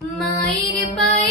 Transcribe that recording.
মায়ের পায়ে